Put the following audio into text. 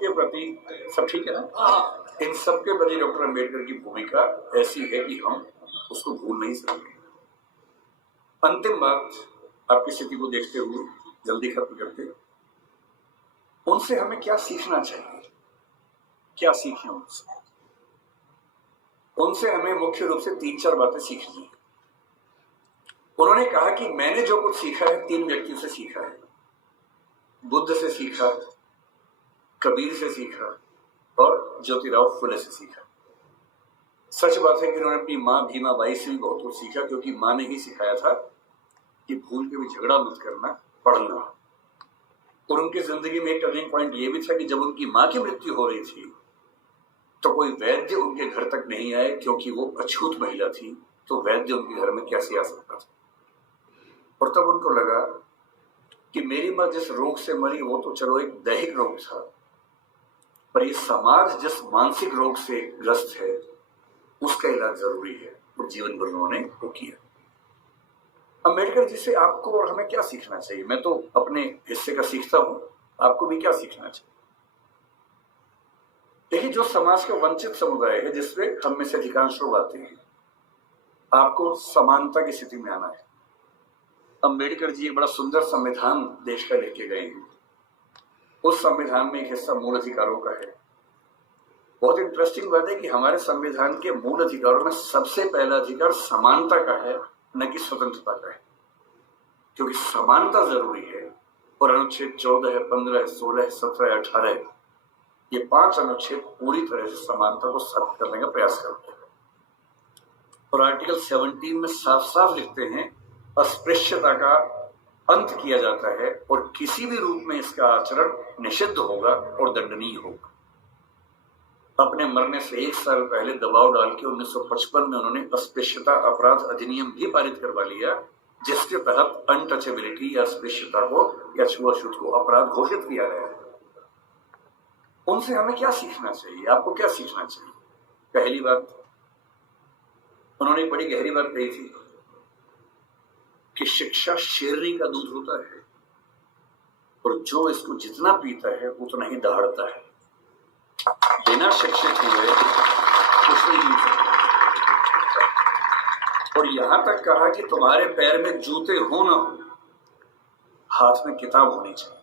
के प्रति सब ठीक है ना? इन सब के प्रति डॉक्टर अंबेडकर की भूमिका ऐसी है कि हम उसको भूल नहीं सकते। अंतिम बात, आपकी स्थिति को देखते हुए जल्दी खत्म करते, उनसे हमें क्या सीखना चाहिए? क्या सीखें उनसे? उनसे हमें मुख्य रूप से 3-4 बातें सीखनी है। उन्होंने कहा कि मैंने जो कुछ सीखा है 3 व्यक्तियों से सीखा है। बुद्ध से सीखा, कबीर से सीखा और ज्योतिराव फुले से सीखा। सच बात है कि उन्होंने अपनी मां भीमा बाई से भी बहुत कुछ सीखा, क्योंकि मां ने ही सिखाया था कि भूल के भी झगड़ा मत करना, पढ़ना। और उनकी जिंदगी में एक टर्निंग पॉइंट ये भी था कि जब उनकी मां की मृत्यु हो रही थी तो कोई वैद्य उनके घर तक नहीं आए, क्योंकि वो अछूत महिला थी, तो वैद्य उनके घर में कैसे आ सकता था। और तब उनको लगा कि मेरी मां जिस रोग से मरी वो तो चलो एक दैहिक रोग था, पर ये समाज जिस मानसिक रोग से ग्रस्त है उसका इलाज जरूरी है। और जीवन भर उन्होंने वो किया। अंबेडकर जी से आपको और हमें क्या सीखना चाहिए? मैं तो अपने हिस्से का सीखता हूं, आपको भी क्या सीखना चाहिए? देखिए, जो समाज का वंचित समुदाय है जिसमें हम में से अधिकांश लोग आते हैं, आपको समानता की स्थिति में आना है। अंबेडकर जी एक बड़ा सुंदर संविधान देश का लिख के गए हैं। उस संविधान में एक हिस्सा मूल अधिकारों का है। बहुत इंटरेस्टिंग बात है कि हमारे संविधान के मूल अधिकारों में सबसे पहला अधिकार समानता का है, न कि स्वतंत्रता का है, क्योंकि समानता जरूरी है। और अनुच्छेद 14 है, 15 है, 16 है, 17 है, 18 है, ये 5 अनुच्छेद पूरी तरह से समानता को साबित करने का प्रयास करते हैं। और आर्टिकल 17 में साफ साफ लिखते हैं अस्पृश्यता का अंत किया जाता है और किसी भी रूप में इसका आचरण निषिद्ध होगा और दंडनीय होगा। अपने मरने से 1 साल पहले दबाव डाल के 1955 में उन्होंने अस्पृश्यता अपराध अधिनियम भी पारित करवा लिया, जिसके तहत अनटचेबिलिटी या अस्पृश्यता को या छुआछूत को अपराध घोषित किया गया है। उनसे हमें क्या सीखना चाहिए? आपको क्या सीखना चाहिए? पहली बात, उन्होंने बड़ी गहरी बात कही थी कि शिक्षा शेरनी का दूध होता है और जो इसको जितना पीता है उतना ही दहाड़ता है। बिना शिक्षित हुए कुछ नहीं मिल सकता। और यहां तक कहा कि तुम्हारे पैर में जूते हो ना हो, हाथ में किताब होनी चाहिए।